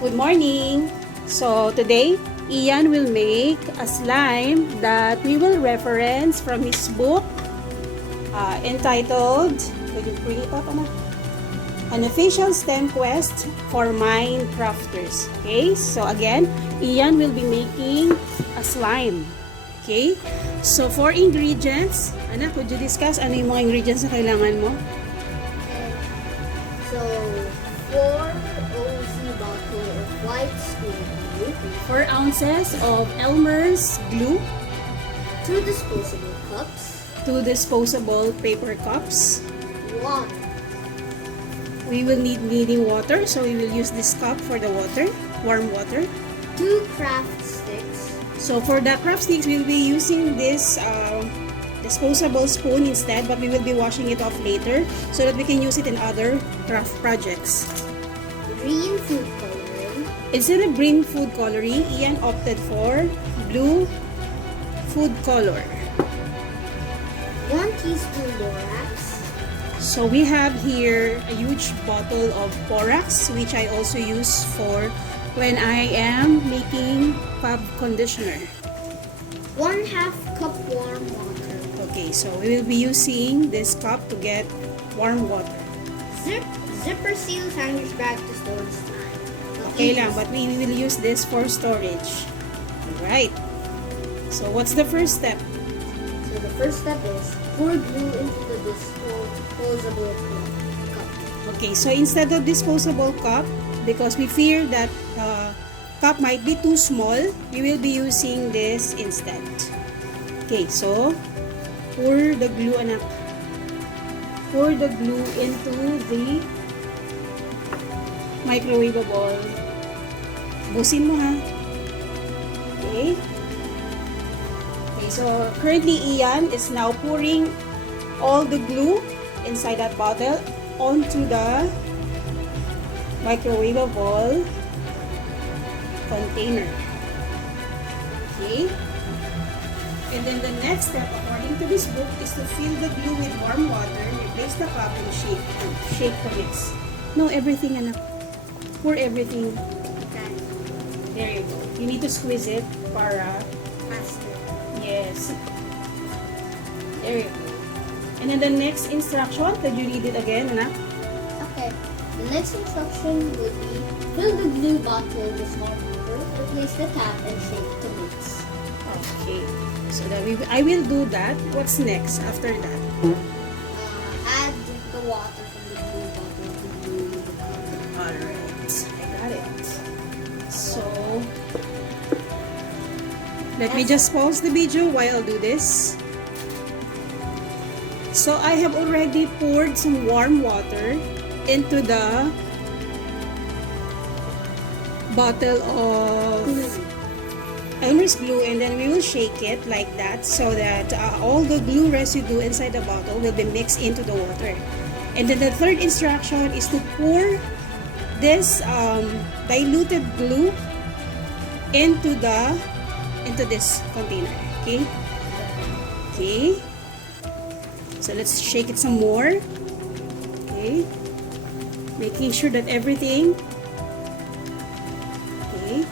Good morning! So today, Ian will make a slime that we will reference from his book entitled An Official STEM Quest for Minecrafters. Okay, so again, Ian will be making a slime. Okay, so for ingredients, anak, could you discuss ano yung mga ingredients na kailangan mo? So, 4 OZ bottle of white school glue, 4 ounces of Elmer's glue, 2 disposable cups, 2 disposable paper cups. 1 We will need kneading water, so we will use this cup for the water, warm water. 2 craft sticks, So for the craft sticks, we'll be using this disposable spoon instead, but we will be washing it off later so that we can use it in other craft projects. green food coloring, Instead of green food coloring, Ian opted for blue food color. 1 teaspoon borax, So we have here a huge bottle of borax, which I also use for when I am making fab conditioner. 1/2 cup warm water, Okay, so we will be using this cup to get warm water. zipper seals hangers bag to store the slime. Okay lang, but we will use this for storage. Alright. So what's the first step? So the first step is pour glue into the disposable cup. Okay, so instead of disposable cup, because we fear that cup might be too small, we will be using this instead. Okay, so pour the glue, anak. Pour the glue into the microwavable. Busin mo ha. Okay. Okay, so currently Ian is now pouring all the glue inside that bottle onto the microwavable container. Okay. And then the next step, according to this book, is to fill the glue with warm water, replace the cup, and shake. Shake to mix. No, everything, anak. Pour everything. Okay. There you go. You need to squeeze it para... Faster. Yes. There you go. And then the next instruction, could you read it again, anak? Okay. The next instruction would be fill the glue bottle with warm water, replace the tap, and shake to mix. Okay. So that I will do that. What's next after that? Add the water from the glue bottle to glue the cup. Alright. I got it. So, let me just pause the video while I do this. So, I have already poured some warm water into the bottle of Elmer's glue, and then we will shake it like that so that all the glue residue inside the bottle will be mixed into the water. And then the third instruction is to pour this diluted glue into this container. Okay. Okay. So let's shake it some more. Okay. Making sure that everything. Okay.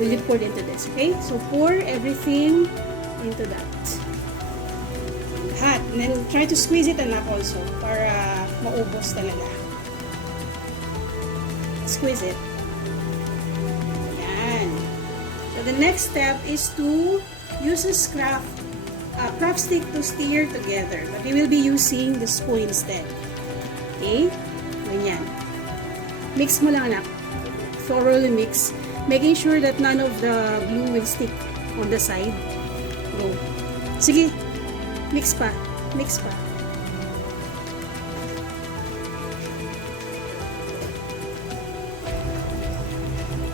Will you pour into this? Okay. So pour everything into that. Lahat. And then try to squeeze it anak also para maubos talaga. Squeeze it. Yan. So the next step is to use a craft stick to stir together. But we will be using the spoon instead. Okay? Ganyan. Mix mo lang anak. Thoroughly mix. Making sure that none of the glue will stick on the side. Go. Sige. Mix pa. Mix pa.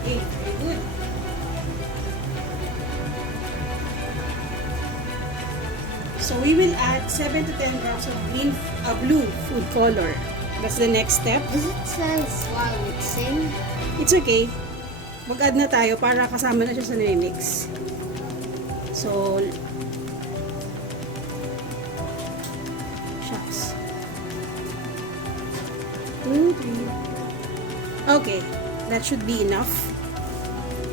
Okay, very good. So we will add 7 to 10 drops of blue food color. That's the next step. Does it say while mixing? It's okay. Mag-add na tayo para kasama na siya sa mix. So, shucks. 2, 3. Okay. That should be enough.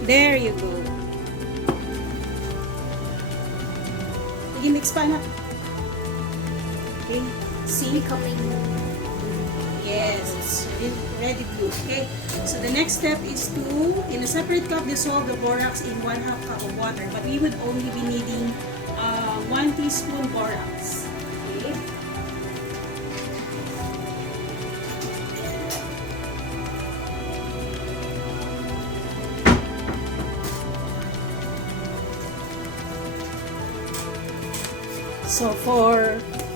There you go. Sige, mix pa na. Okay, see? Becoming. Yes, it's ready blue. Okay, so the next step is to, in a separate cup, dissolve the borax in 1/2 cup of water. But we would only be needing 1 teaspoon borax. Okay. So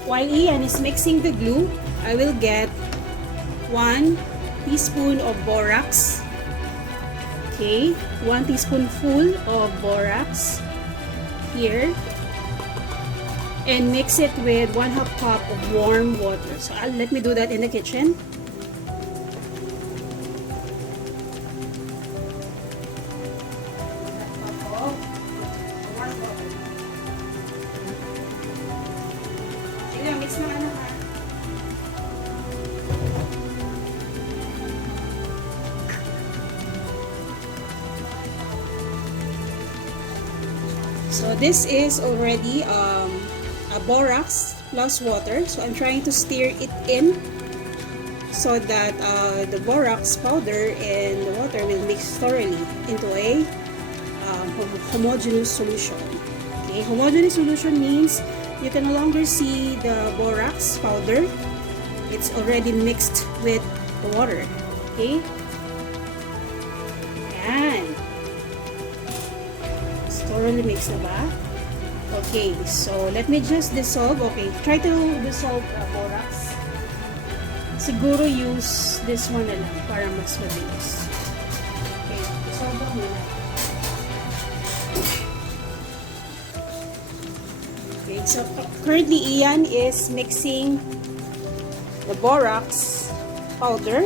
while Ian is mixing the glue, I will get 1 teaspoon of borax. Okay, 1 teaspoonful of borax here, and mix it with 1/2 cup of warm water. So let me do that in the kitchen. Mix na anak ha. So this is already a borax plus water. So I'm trying to stir it in so that the borax powder and the water will mix thoroughly into a homogeneous solution. Okay, homogeneous solution means you can no longer see the borax powder. It's already mixed with the water. Okay? Yan. It's thoroughly mixed na ba? Okay, so let me just dissolve. Okay, try to dissolve the borax. Siguro use this one na lang para mas mabilis. Okay, dissolve lang muna. Okay, so currently Ian is mixing the borax powder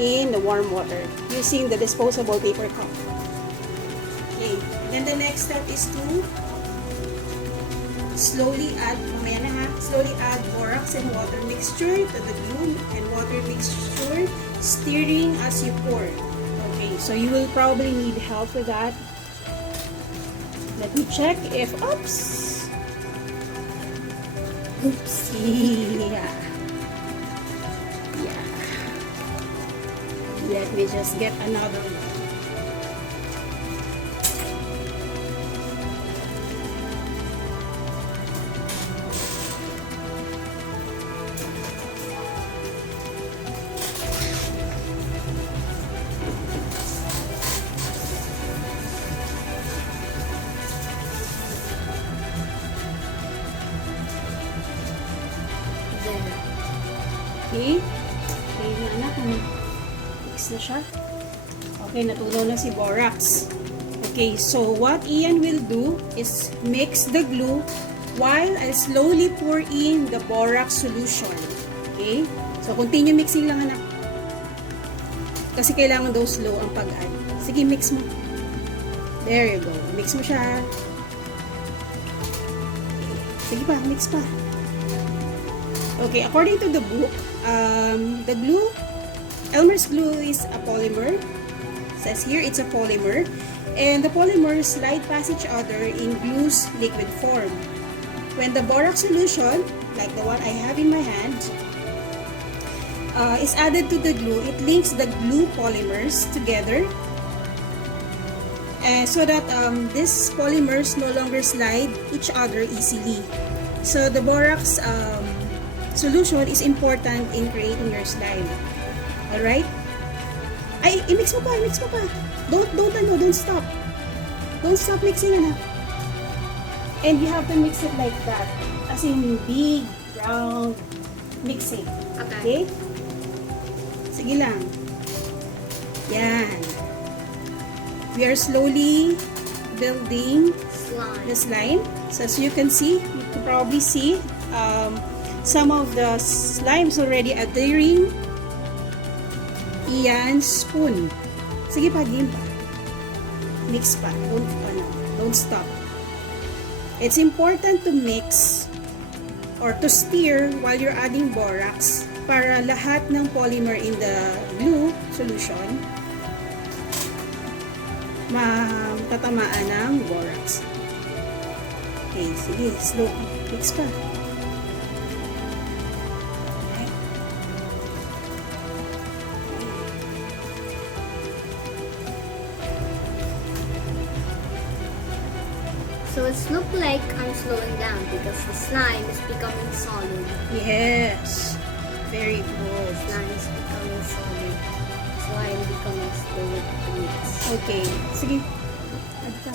in the warm water using the disposable paper cup. Okay, then the next step is to slowly add borax and water mixture to the glue and water mixture, stirring as you pour. Okay, so you will probably need help with that. Let me check if, oops. Oopsie. Yeah. Let me just get another one. Okay. Okay na anak. Mix na siya. Okay, natunaw na si borax. Okay, so what Ian will do is mix the glue while I slowly pour in the borax solution. Okay? So, continue mixing lang anak. Kasi kailangan daw slow ang pag-add. Sige, mix mo. There you go. Mix mo siya. Sige pa, mix pa. Okay, according to the book, the glue, Elmer's glue is a polymer. It says here it's a polymer. And the polymers slide past each other in glue's liquid form. When the borax solution, like the one I have in my hand, is added to the glue, it links the glue polymers together so that these polymers no longer slide each other easily. So the borax solution is important in creating your slime. Alright? Ay, i-mix mo pa, i-mix mo pa. Don't stop. Don't stop mixing, anak. And you have to mix it like that. As in big, round mixing. Okay? Sige lang. Yan. We are slowly building the slime. So as you can see, you can probably see some of the slimes already adhering. Iyan, spoon. Sige pa, game pa. Mix pa. Don't stop. It's important to mix or to stir while you're adding borax para lahat ng polymer in the glue solution matatamaan ng borax. Okay, sige, slow. Mix pa. So it's look like I'm slowing down because the slime is becoming solid. Yes. Very good. Slime is becoming solid. Slime becoming slow to mix. Okay. Sige. Add ka.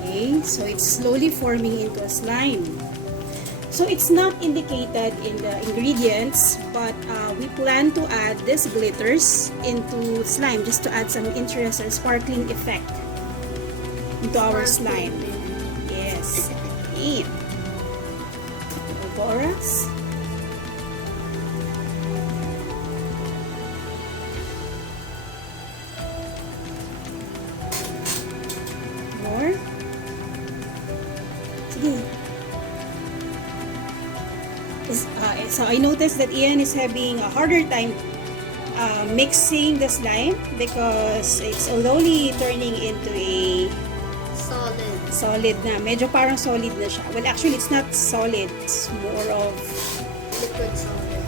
Okay. So it's slowly forming into a slime. So it's not indicated in the ingredients, but we plan to add these glitters into slime just to add some interest and sparkling effect into our slime. Yes. And borax. More. Sige. So I noticed that Ian is having a harder time mixing the slime because it's slowly turning into a solid na. Medyo parang solid na siya. Well, actually, it's not solid. It's more of Liquid solid.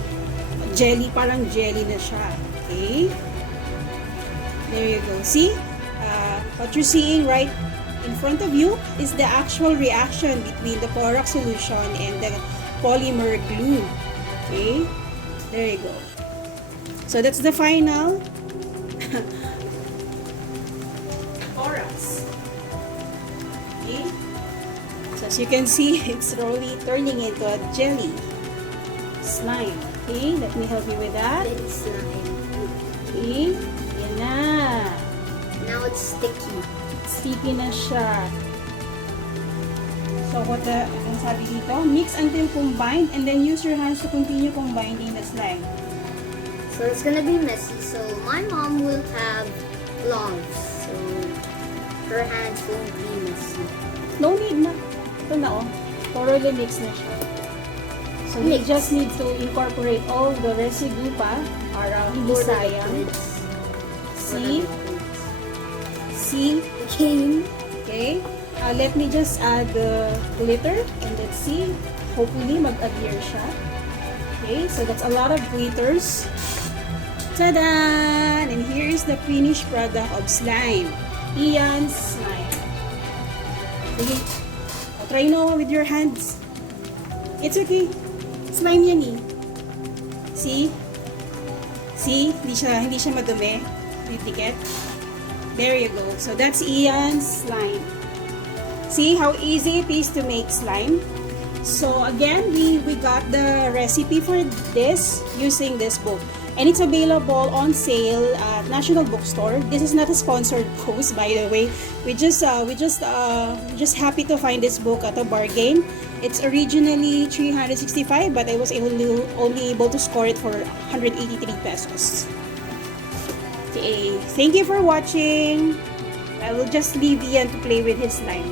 jelly. Parang jelly na siya. Okay? There you go. See? What you're seeing right in front of you is the actual reaction between the borax solution and the polymer glue. Okay? There you go. So, that's the final borax. Okay? So, as you can see, it's slowly turning into a jelly slime. Okay? Let me help you with that. Thin slime. Okay? Yan na. Now it's sticky. Sticky na siya. So, what ang sabi dito? Mix until combined and then use your hands to continue combining the slime. So it's gonna be messy. So my mom will have gloves. So her hands won't be messy. No need na. Ito na oh. Thoroughly mix na siya. So, we Mix. just need to incorporate all the residue pa para hindi sayang. See? See? Again. Okay. Let me just add the glitter and let's see. Hopefully, mag-adhere siya. Okay, so that's a lot of glitters. Ta-da! And here is the finished product of slime. Ian's slime. Okay. Try now with your hands. It's okay. Slime yan eh. See? See? Hindi siya madumi. Didikit. There you go. So that's Ian's slime. See how easy it is to make slime? So again, we got the recipe for this using this book. And it's available on sale at National Bookstore. This is not a sponsored post, by the way. We just happy to find this book at a bargain. It's originally 365, but I was only able to score it for 183 pesos. Okay, thank you for watching. I will just leave Ian to play with his slime.